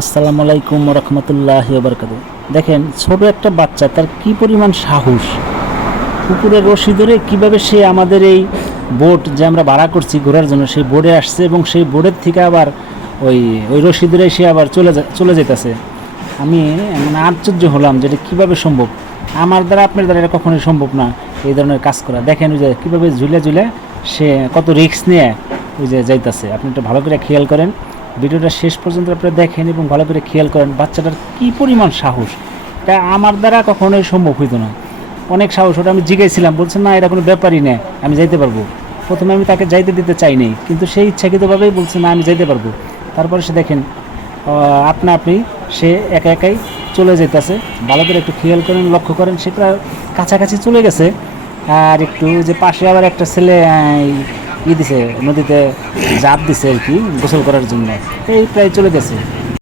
আসসালামু আলাইকুম রহমতুল্লাহি ওয়া বারাকাতুহু। দেখেন ছোট একটা বাচ্চা, তার কি পরিমাণ সাহস, পুকুরের রশি ধরে কীভাবে সে আমাদের এই বোট যে আমরা ভাড়া করছি ঘোরার জন্য সেই বোর্ডে আসছে এবং সেই বোর্ডের থেকে আবার ওই ওই রশি ধরে সে আবার চলে যেতেছে। আমি মানে আশ্চর্য হলাম যে এটা কীভাবে সম্ভব। আমার দ্বারা আপনার দ্বারা এটা কখনোই সম্ভব না এই ধরনের কাজ করা। দেখেন ওই যে কীভাবে ঝুলে ঝুলে সে কত রিস্ক নিয়ে ওই যে যাইতেছে। আপনি একটু ভালো করে খেয়াল করেন, ভিডিওটা শেষ পর্যন্ত আপনারা দেখেন এবং ভালো করে খেয়াল করেন বাচ্চাটার কী পরিমাণ সাহস। এটা আমার দ্বারা কখনোই সম্ভব হইতো না। অনেক সাহস, ওটা আমি জিজ্ঞাসিলাম, বলছেন না এটা কোনো ব্যাপারই না, আমি যাইতে পারবো। প্রথমে আমি তাকে যাইতে দিতে চাইনি, কিন্তু সেই ইচ্ছাকৃতভাবেই বলছে না আমি যাইতে পারবো। তারপরে সে দেখেন আপনি সে একা একাই চলে যেতেছে। ভালো করে একটু খেয়াল করেন, লক্ষ্য করেন, সে প্রায় কাছাকাছি চলে গেছে। আর একটু যে পাশে আবার একটা ছেলে দিছে, নদীতে জাপ দিছে আর কি গোসল করার জন্য, এই প্রায় চলে গেছে।